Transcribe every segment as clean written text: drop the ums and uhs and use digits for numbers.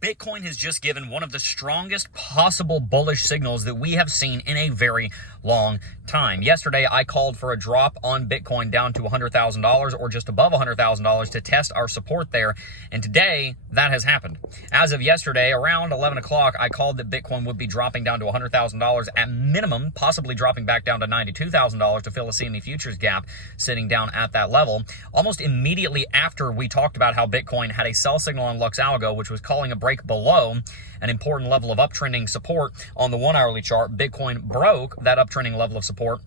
Bitcoin has just given one of the strongest possible bullish signals that we have seen in a very long time. Yesterday, I called for a drop on Bitcoin down to $100,000 or just above $100,000 to test our support there. And today, that has happened. As of yesterday, around 11 o'clock, I called that Bitcoin would be dropping down to $100,000 at minimum, possibly dropping back down to $92,000 to fill a CME futures gap, sitting down at that level. Almost immediately after we talked about how Bitcoin had a sell signal on Lux Algo, which was calling a break below an important level of uptrending support on the 1 hourly chart, Bitcoin broke that uptrending level of support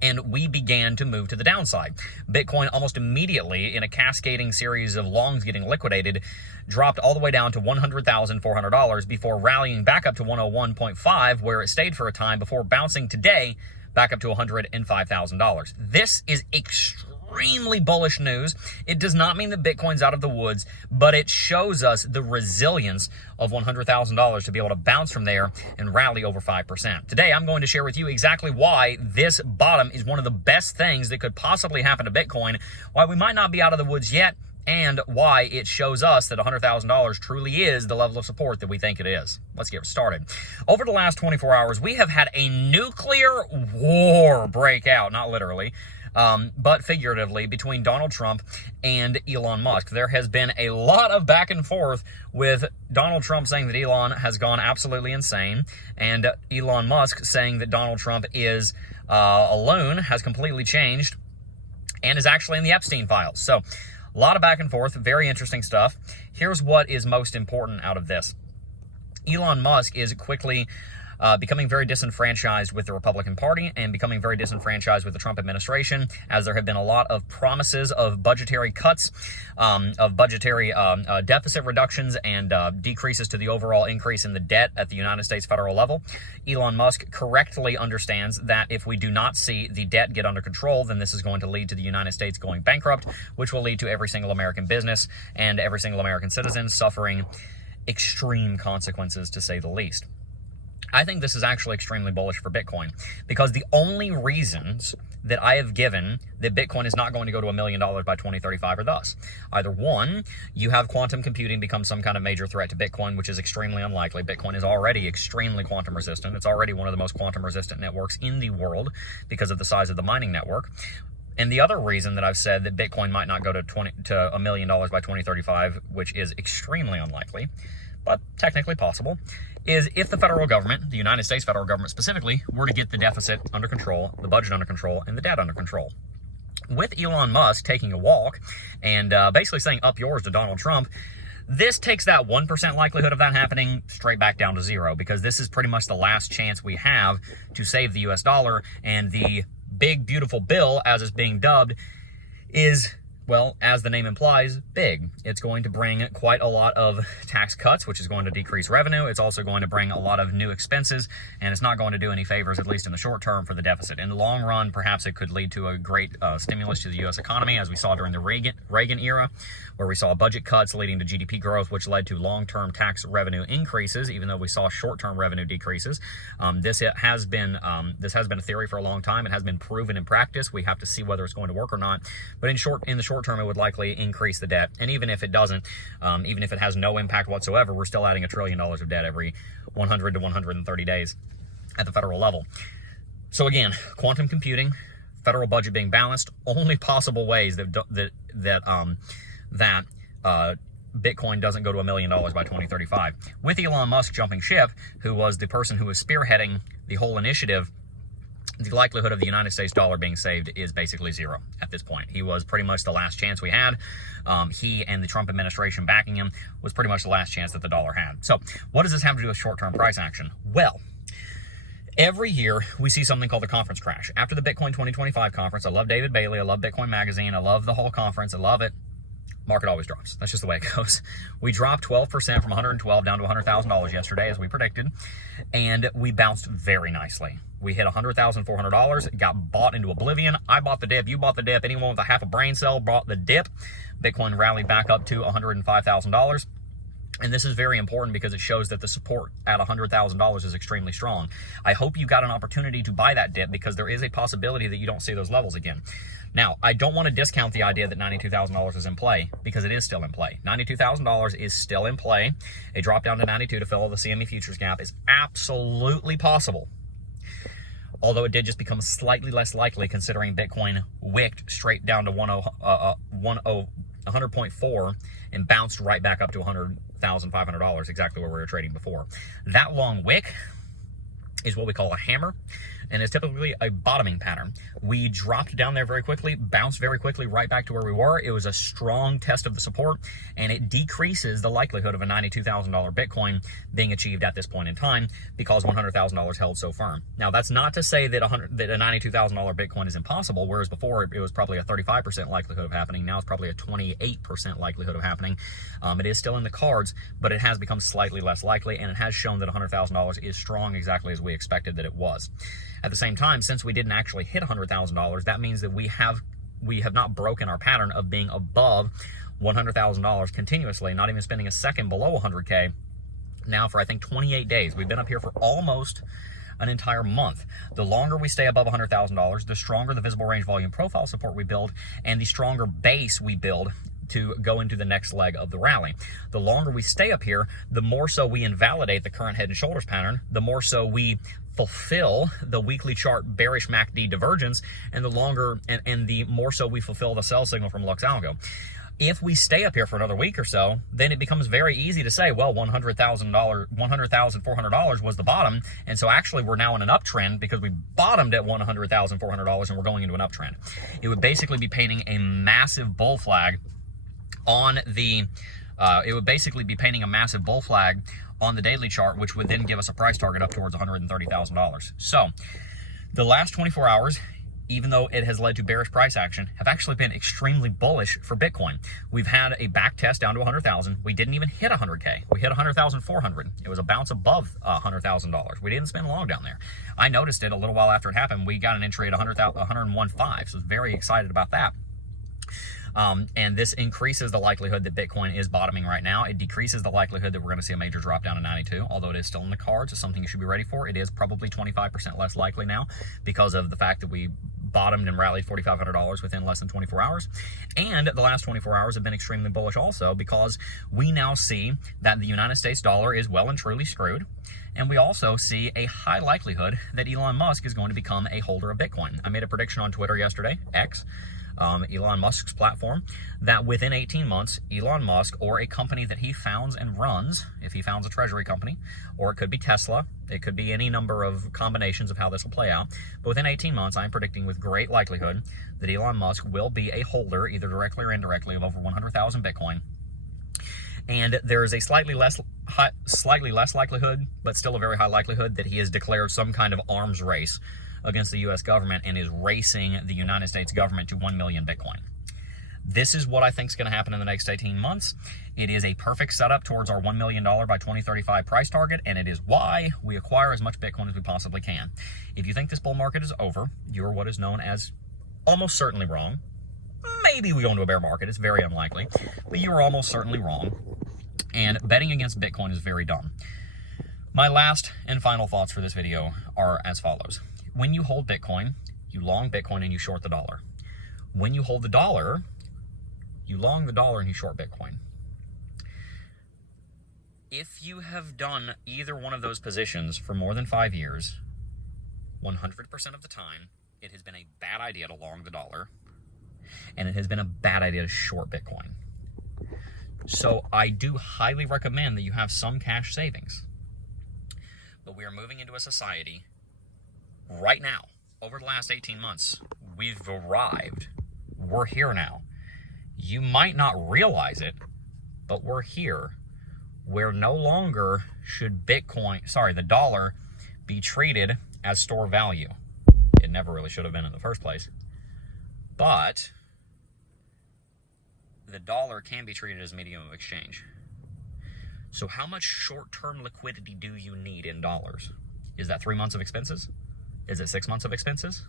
and we began to move to the downside. Bitcoin almost immediately, in a cascading series of longs getting liquidated, dropped all the way down to $100,400 before rallying back up to 101.5, where it stayed for a time before bouncing today back up to $105,000. This is extremely bullish news. It does not mean that Bitcoin's out of the woods, but it shows us the resilience of $100,000 to be able to bounce from there and rally over 5%. Today, I'm going to share with you exactly why this bottom is one of the best things that could possibly happen to Bitcoin, why we might not be out of the woods yet, and why it shows us that $100,000 truly is the level of support that we think it is. Let's get started. Over the last 24 hours, we have had a nuclear war break out, not literally, but figuratively, between Donald Trump and Elon Musk. There has been a lot of back and forth with Donald Trump saying that Elon has gone absolutely insane, and Elon Musk saying that Donald Trump is a loon, has completely changed, and is actually in the Epstein files. So, a lot of back and forth, very interesting stuff. Here's what is most important out of this. Elon Musk is quickly becoming very disenfranchised with the Republican Party and becoming very disenfranchised with the Trump administration, as there have been a lot of promises of budgetary cuts, of budgetary deficit reductions and decreases to the overall increase in the debt at the United States federal level. Elon Musk correctly understands that if we do not see the debt get under control, then this is going to lead to the United States going bankrupt, which will lead to every single American business and every single American citizen suffering extreme consequences, to say the least. I think this is actually extremely bullish for Bitcoin, because the only reasons that I have given that Bitcoin is not going to go to $1 million by 2035 are thus. Either one, you have quantum computing become some kind of major threat to Bitcoin, which is extremely unlikely. Bitcoin is already extremely quantum resistant. It's already one of the most quantum resistant networks in the world because of the size of the mining network. And the other reason that I've said that Bitcoin might not go to $1 million by 2035, which is extremely unlikely, but technically possible, is if the federal government, the United States federal government specifically, were to get the deficit under control, the budget under control, and the debt under control. With Elon Musk taking a walk and basically saying up yours to Donald Trump, this takes that 1% likelihood of that happening straight back down to zero, because this is pretty much the last chance we have to save the US dollar, and the big beautiful bill, as it's being dubbed, is, well, as the name implies, big. It's going to bring quite a lot of tax cuts, which is going to decrease revenue. It's also going to bring a lot of new expenses, and it's not going to do any favors, at least in the short term, for the deficit. In the long run, perhaps it could lead to a great stimulus to the U.S. economy, as we saw during the Reagan era, where we saw budget cuts leading to GDP growth, which led to long-term tax revenue increases, even though we saw short-term revenue decreases. This has been a theory for a long time. It has been proven in practice. We have to see whether it's going to work or not. But in the short term, it would likely increase the debt. And even if it doesn't, even if it has no impact whatsoever, we're still adding $1 trillion of debt every 100 to 130 days at the federal level. So again, quantum computing, federal budget being balanced, only possible ways that Bitcoin doesn't go to $1 million by 2035. With Elon Musk jumping ship, who was the person who was spearheading the whole initiative, the likelihood of the United States dollar being saved is basically zero at this point. He was pretty much the last chance we had. He and the Trump administration backing him was pretty much the last chance that the dollar had. So what does this have to do with short-term price action? Well, every year we see something called the conference crash. After the Bitcoin 2025 conference, I love David Bailey, I love Bitcoin Magazine, I love the whole conference, I love it. Market always drops. That's just the way it goes. We dropped 12% from $112 down to $100,000 yesterday, as we predicted, and we bounced very nicely. We hit $100,400, got bought into oblivion. I bought the dip, you bought the dip, anyone with a half a brain cell bought the dip. Bitcoin rallied back up to $105,000. And this is very important because it shows that the support at $100,000 is extremely strong. I hope you got an opportunity to buy that dip because there is a possibility that you don't see those levels again. Now, I don't want to discount the idea that $92,000 is in play because it is still in play. $92,000 is still in play. A drop down to 92 to fill the CME futures gap is absolutely possible. Although it did just become slightly less likely considering Bitcoin wicked straight down to 100.4 and bounced right back up to $100,500, exactly where we were trading before. That long wick is what we call a hammer, and it's typically a bottoming pattern. We dropped down there very quickly, bounced very quickly right back to where we were. It was a strong test of the support, and it decreases the likelihood of a $92,000 Bitcoin being achieved at this point in time because $100,000 held so firm. Now, that's not to say that a $92,000 Bitcoin is impossible, whereas before it was probably a 35% likelihood of happening. Now it's probably a 28% likelihood of happening. It is still in the cards, but it has become slightly less likely, and it has shown that $100,000 is strong exactly as we expected that it was. At the same time, since we didn't actually hit $100,000, that means that we have not broken our pattern of being above $100,000 continuously, not even spending a second below 100K now for, I think, 28 days. We've been up here for almost an entire month. The longer we stay above $100,000, the stronger the visible range volume profile support we build and the stronger base we build to go into the next leg of the rally. The longer we stay up here, the more so we invalidate the current head and shoulders pattern, the more so we fulfill the weekly chart bearish MACD divergence, and the longer and the more so we fulfill the sell signal from Lux Algo. If we stay up here for another week or so, then it becomes very easy to say, well, $100,400 was the bottom, and so actually we're now in an uptrend because we bottomed at $100,400 and we're going into an uptrend. It would basically be painting a massive bull flag on the daily chart, which would then give us a price target up towards $130,000. So the last 24 hours, even though it has led to bearish price action, have actually been extremely bullish for Bitcoin. We've had a back test down to 100,000. We didn't even hit 100K. We hit 100,400. It was a bounce above $100,000. We didn't spend long down there. I noticed it a little while after it happened. We got an entry at 101.5, so I was very excited about that. And this increases the likelihood that Bitcoin is bottoming right now. It decreases the likelihood that we're going to see a major drop down to 92, although it is still in the cards. It's something you should be ready for. It is probably 25% less likely now because of the fact that we bottomed and rallied $4,500 within less than 24 hours. And the last 24 hours have been extremely bullish also because we now see that the United States dollar is well and truly screwed. And we also see a high likelihood that Elon Musk is going to become a holder of Bitcoin. I made a prediction on Twitter yesterday, X, Elon Musk's platform, that within 18 months, Elon Musk or a company that he founds and runs, if he founds a treasury company, or it could be Tesla, it could be any number of combinations of how this will play out, but within 18 months, I'm predicting with great likelihood that Elon Musk will be a holder, either directly or indirectly, of over 100,000 Bitcoin. And there is a slightly less likelihood, but still a very high likelihood, that he has declared some kind of arms race against the U.S. government and is racing the United States government to 1 million Bitcoin. This is what I think is going to happen in the next 18 months. It is a perfect setup towards our $1 million by 2035 price target, and it is why we acquire as much Bitcoin as we possibly can. If you think this bull market is over, you're what is known as almost certainly wrong. Maybe we go into a bear market. It's very unlikely, but you are almost certainly wrong. And betting against Bitcoin is very dumb. My last and final thoughts for this video are as follows. When you hold Bitcoin, you long Bitcoin and you short the dollar. When you hold the dollar, you long the dollar and you short Bitcoin. If you have done either one of those positions for more than 5 years, 100% of the time, it has been a bad idea to long the dollar, and it has been a bad idea to short Bitcoin. So I do highly recommend that you have some cash savings. But we are moving into a society right now, over the last 18 months, we've arrived. We're here now. You might not realize it, but we're here, where no longer should the dollar be treated as store value. It never really should have been in the first place. But the dollar can be treated as a medium of exchange. So how much short-term liquidity do you need in dollars? Is that 3 months of expenses? Is it 6 months of expenses?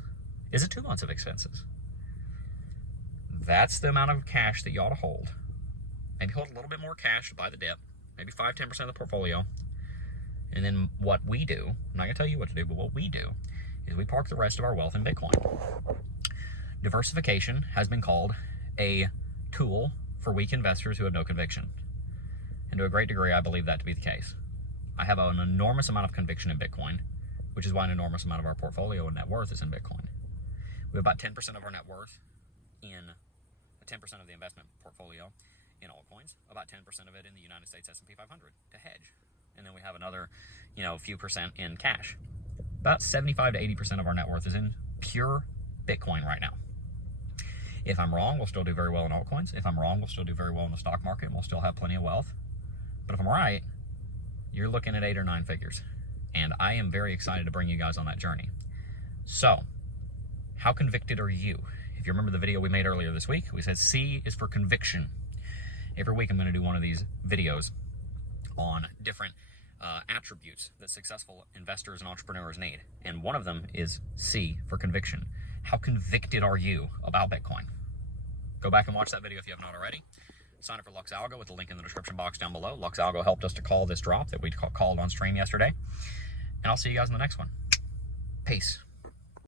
Is it 2 months of expenses? That's the amount of cash that you ought to hold. Maybe hold a little bit more cash to buy the dip. maybe 5-10% of the portfolio. And then what we do, I'm not going to tell you what to do, but what we do is we park the rest of our wealth in Bitcoin. Diversification has been called a tool for weak investors who have no conviction. And to a great degree, I believe that to be the case. I have an enormous amount of conviction in Bitcoin, which is why an enormous amount of our portfolio and net worth is in Bitcoin. We have about 10% of our net worth in 10% of the investment portfolio in altcoins, about 10% of it in the United States S&P 500 to hedge. And then we have another, few percent in cash. About 75 to 80% of our net worth is in pure Bitcoin right now. If I'm wrong, we'll still do very well in altcoins. If I'm wrong, we'll still do very well in the stock market and we'll still have plenty of wealth. But if I'm right, you're looking at 8 or 9 figures. And I am very excited to bring you guys on that journey. So, how convicted are you? If you remember the video we made earlier this week, we said C is for conviction. Every week I'm going to do one of these videos on different attributes that successful investors and entrepreneurs need. And one of them is C for conviction. How convicted are you about Bitcoin? Go back and watch that video if you have not already. Sign up for Lux Algo with the link in the description box down below. Lux Algo helped us to call this drop that we called on stream yesterday. And I'll see you guys in the next one. Peace.